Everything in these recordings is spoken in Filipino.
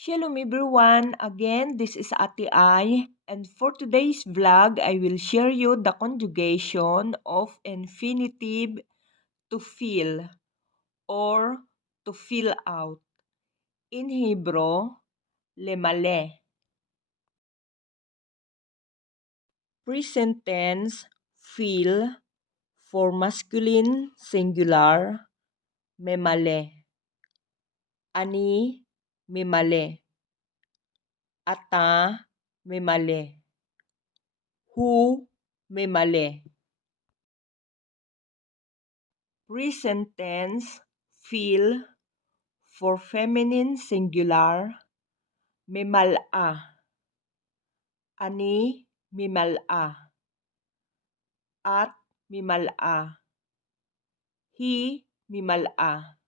Shalom everyone, again this is Ate Ai, and for today's vlog I will share you the conjugation of infinitive to fill or to fill out. In Hebrew, lemale. Present tense, fill for masculine singular, memale. Ani, memale. Ata, memale. Hu, memale. Present tense, fill for feminine singular, mimala. Ani, mimala. At, mimala. He, mimala.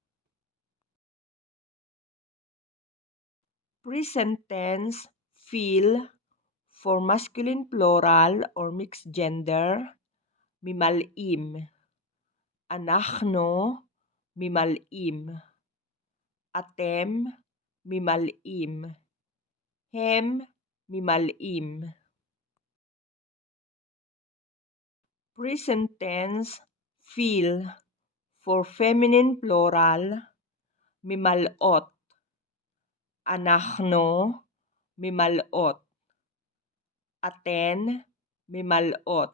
Present tense, fill for masculine plural or mixed gender, mimalim. Anachno, mimalim. Atem, mimalim. Hem, mimalim. Present tense, fill for feminine plural, mimalot. Anachno, mimalot. Aten, mimalot.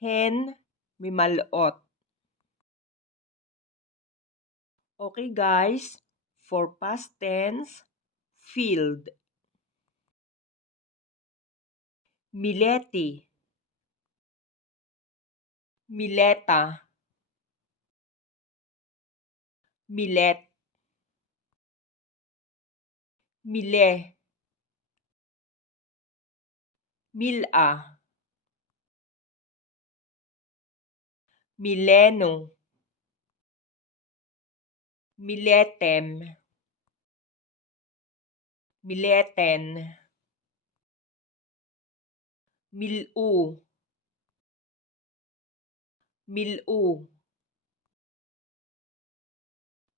Hen, mimalot. Okay guys, for past tense, filled. Mileti. Mileta. Milet. Mile. Mila. Mileno. Miletem. Mileten. Milu. Milu.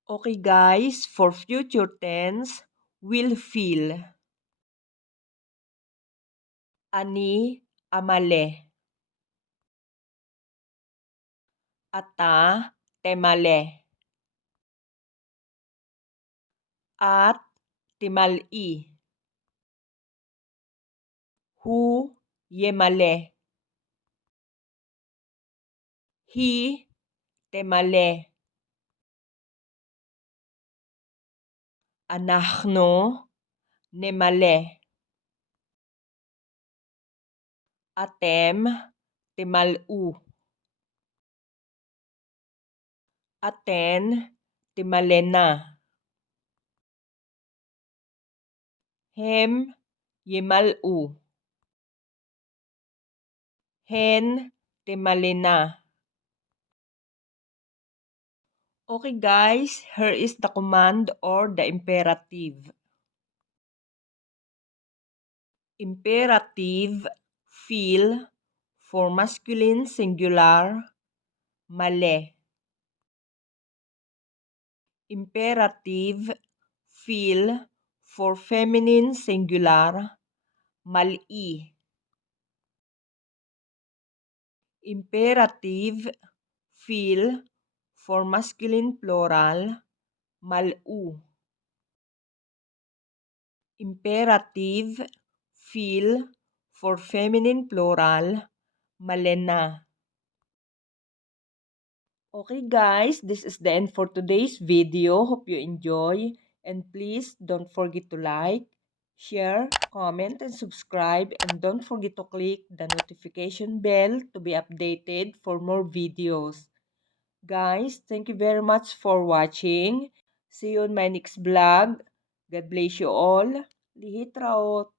Okay guys, for future tense, will fill. Ani, amale. Ata, temale. At, timali. Hu, yemale. Hi, temale. Anachno, nemale. Atem, timalu. Aten, timalena. Hem, yemalu. Hen, timalena. Okay guys, here is the command or the imperative. Imperative, fill for masculine singular, male. Imperative, fill for feminine singular, mali. Imperative, fill for masculine plural, malu. Imperative, fill for feminine plural, malena. Okay guys, this is the end for today's video. Hope you enjoy. And please don't forget to like, share, comment, and subscribe. And don't forget to click the notification bell to be updated for more videos. Guys, thank you very much for watching. See you on my next vlog. God bless you all. Lihit Raot.